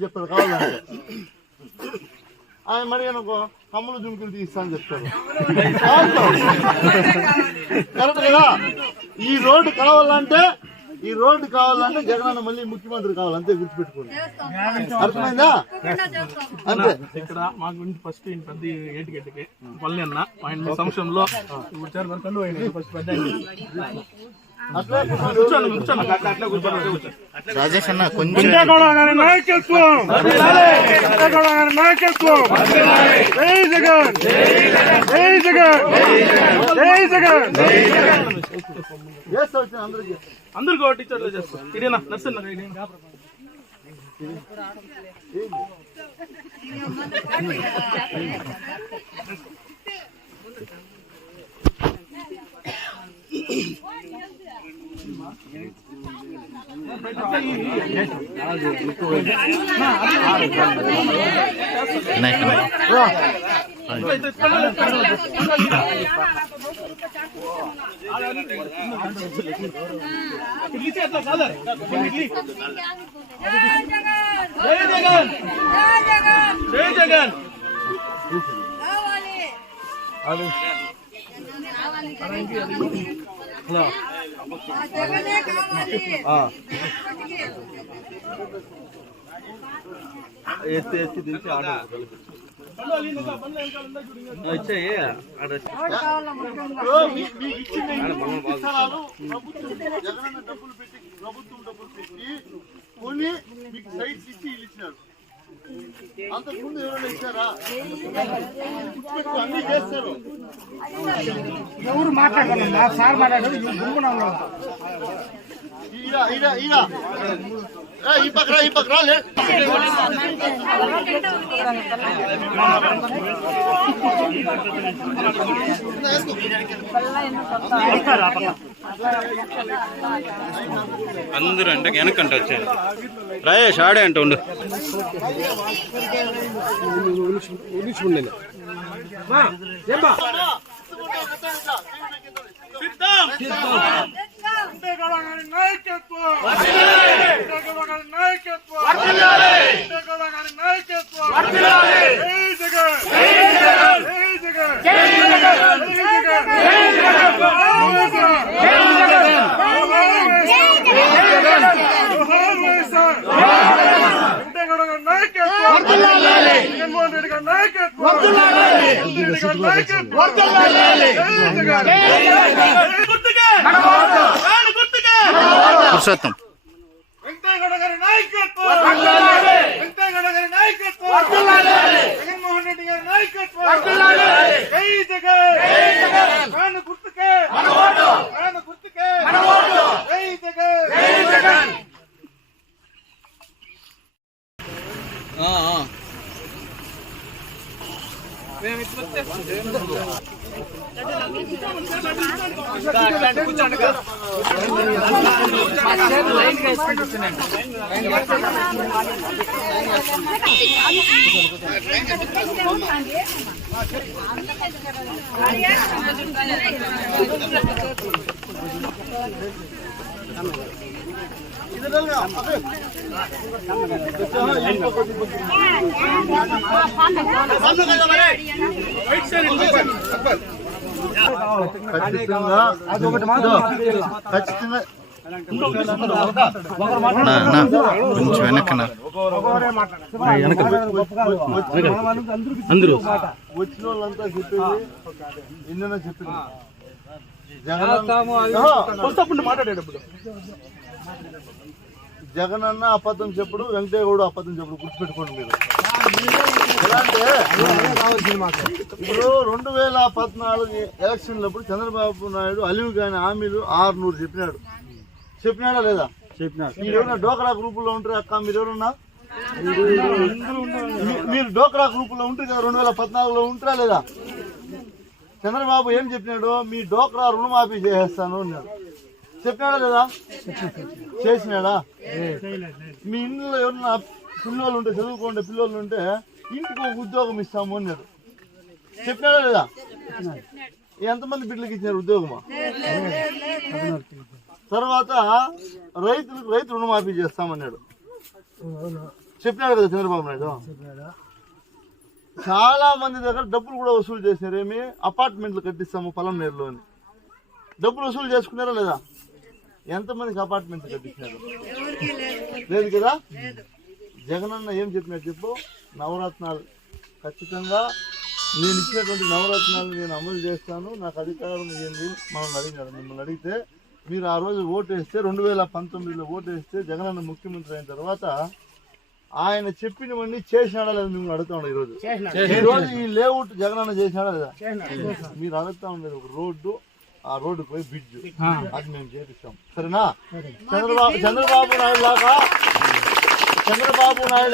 చెప్తారు కావాలంటే ఆయన మరి అనుకో కమ్ములు దుమ్ముకులు తీస్తా అని చెప్తారు. కరెక్ట్ కదా? ఈ రోడ్డు కావాలంటే జగనన్న మళ్ళీ ముఖ్యమంత్రి కావాలి, అంతే గుర్తుపెట్టుకోండి. అర్థమైందా? అంతే. ఇక్కడ మాకు ఫస్ట్ పెద్ద ఏటికెట్టికి పల్లె అన్న ఆయన సంవత్సరంలో రాజేష్ అన్న కొంచెం అందరికి ఒకటి చేస్తాం. ఇదేనా నర్సన్న ఎత్తి దించి ఆటో జగనన్న డబ్బులు పెట్టి ప్రభుత్వం డబ్బులు పెట్టి కొని మీకు సైట్స్ ఇచ్చి ఇచ్చినారు. అంతకుముందు ఎవరైనా ఇచ్చారా? అన్ని చేస్తారు. ఎవరు మాట్లాడాలన్నా సార్ మాట్లాడారు ఈ పక్కరా అందరూ అంటే వెనకంట వచ్చారు. రాయేష్ ఆడే అంట ఉండు. పురుషోత్తం జగన్మోహన్ రెడ్డి గారి నాయకత్వం కొంచెం వెనక్కన అందరూ వచ్చిన వాళ్ళంతా చెప్పేది ఎన్నైనా చెప్పింది. మాట్లాడేటప్పుడు జగనన్న అబద్ధం చెప్పుడు, వెంకటేగౌడ అబద్ధం చెప్పుడు, గుర్తుపెట్టుకోండి మీరు. ఎలా అంటే ఇప్పుడు 2014 ఎలక్షన్లప్పుడు చంద్రబాబు నాయుడు అలివి కాని హామీలు 600 చెప్పినాడా లేదా? చెప్పినాడు. మీరు ఎవరైనా డోక్రా గ్రూపుల్లో ఉంటారు అక్క? మీరు ఎవరున్నా? మీరు డోక్రా గ్రూపుల్లో ఉంటారు కదా, 2014లో ఉంటారా లేదా? చంద్రబాబు ఏం చెప్పినాడు? మీ డోక్రా రుణమాఫీ చేసేస్తాను అన్నాడు. చెప్పినాడా లేదా? చేసినాడా? మీ ఇంట్లో ఎవరన్నా పిల్లలు ఉంటే, చదువుకోండి పిల్లలు ఉంటే ఇంటికి ఒక ఉద్యోగం ఇస్తాము అన్నాడు. చెప్పినాడా లేదా? ఎంతమంది బిడ్డలకి ఇచ్చినారు ఉద్యోగమా? తర్వాత రైతులకు రైతు రుణమాఫీ చేస్తామన్నాడు. చెప్పినాడు కదా చంద్రబాబు నాయుడు. చాలా మంది దగ్గర డబ్బులు కూడా వసూలు చేసినారు. ఏమి అపార్ట్మెంట్లు కట్టిస్తాము పొలంనేరులో అని డబ్బులు వసూలు చేసుకున్నారా లేదా? ఎంతమందికి అపార్ట్మెంట్లు కట్టించినారు? లేదు కదా. జగనన్న ఏం చెప్పినట్టు చెప్పు, నవరత్నాలు ఖచ్చితంగా నేను ఇచ్చినటువంటి నవరత్నాలు నేను అమలు చేస్తాను, నాకు అధికారం ఏంది మనం అడిగినాడు. మిమ్మల్ని అడిగితే మీరు ఆ రోజు ఓటు వేస్తే 2019లో ఓటు వేస్తే జగనన్న ముఖ్యమంత్రి అయిన తర్వాత ఆయన చెప్పినవన్నీ చేసినాడా లేదా మిమ్మల్ని అడుగుతా ఉండదు. ఈరోజు ఈ లేఅవుట్ జగనన్న చేసినాడా లేదా మీరు అడుగుతా ఉండేది. ఒక రోడ్డు, ఆ రోడ్డుకు పోయి బ్రిడ్జ్, అది మేము చేపిస్తాం. సరేనా? చంద్రబాబు నాయుడు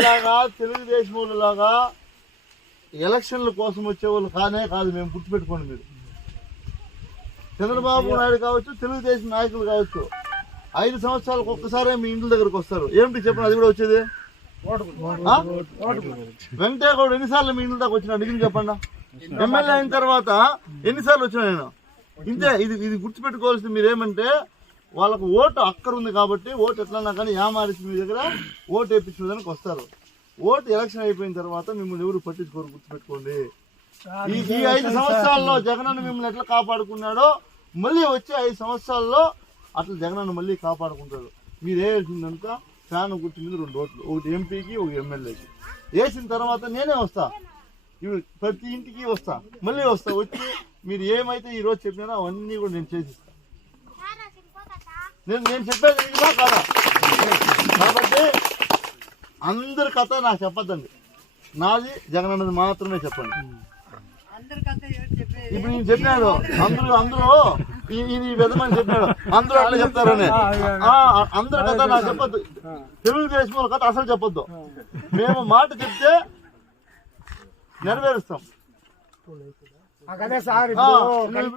లాగా తెలుగుదేశం వాళ్ళ లాగా ఎలక్షన్ల కోసం వచ్చే వాళ్ళు కానే కాదు. మేము గుర్తుపెట్టుకోండి. మీరు చంద్రబాబు నాయుడు కావచ్చు, తెలుగుదేశం నాయకులు కావచ్చు, 5 సంవత్సరాలకు ఒక్కసారే మీ ఇంటి దగ్గరకు వస్తారు. ఏమిటి చెప్పండి, అది కూడా వచ్చేది. వెంకటేగౌడ ఎన్నిసార్లు మీ ఇంటి దాకా వచ్చినా డిగ్రీ చెప్పండి. ఎమ్మెల్యే అయిన తర్వాత ఎన్నిసార్లు వచ్చినా నేను ఇంతే. ఇది గుర్తుపెట్టుకోవాల్సింది. మీరు ఏమంటే వాళ్ళకు ఓటు అక్కర ఉంది కాబట్టి ఓటు ఎట్లన్నా కానీ యామారిచి మీ దగ్గర ఓటు వేయించుకోవడానికి వస్తారు. ఓటు ఎలక్షన్ అయిపోయిన తర్వాత మిమ్మల్ని ఎవరు పట్టించుకోరు. గుర్తుపెట్టుకోండి. ఈ 5 సంవత్సరాల్లో జగనన్న మిమ్మల్ని ఎట్లా కాపాడుకున్నాడో మళ్ళీ వచ్చే 5 సంవత్సరాల్లో అట్లా జగనన్న మళ్ళీ కాపాడుకుంటాడు. మీరు వేయాల్సిందంతా ఫ్యాన్ గుర్తు మీద 2 ఓట్లు, ఒకటి ఎంపీకి, ఒక ఎమ్మెల్యేకి వేసిన తర్వాత నేనే వస్తా. ఇవి ప్రతి ఇంటికి వస్తా, మళ్ళీ వస్తా. వచ్చి మీరు ఏమైతే ఈ రోజు చెప్పినారో అవన్నీ కూడా నేను చేసిస్తా. నేను చెప్పేది నిజమా కాదా? కాబట్టి అందరి కథ నాకు చెప్పద్దండి, నాది జగనన్నది మాత్రమే చెప్పండి. ఇప్పుడు నేను చెప్పినాడు అందరూ ఈ విధమని చెప్పినాడు, అందరూ అట్లా చెప్తారని. అందరి కథ నాకు చెప్పొద్దు, తెలుగుదేశం వాళ్ళ కథ అసలు చెప్పొద్దు. మేము మాట చెప్తే నెరవేరుస్తాం. సార్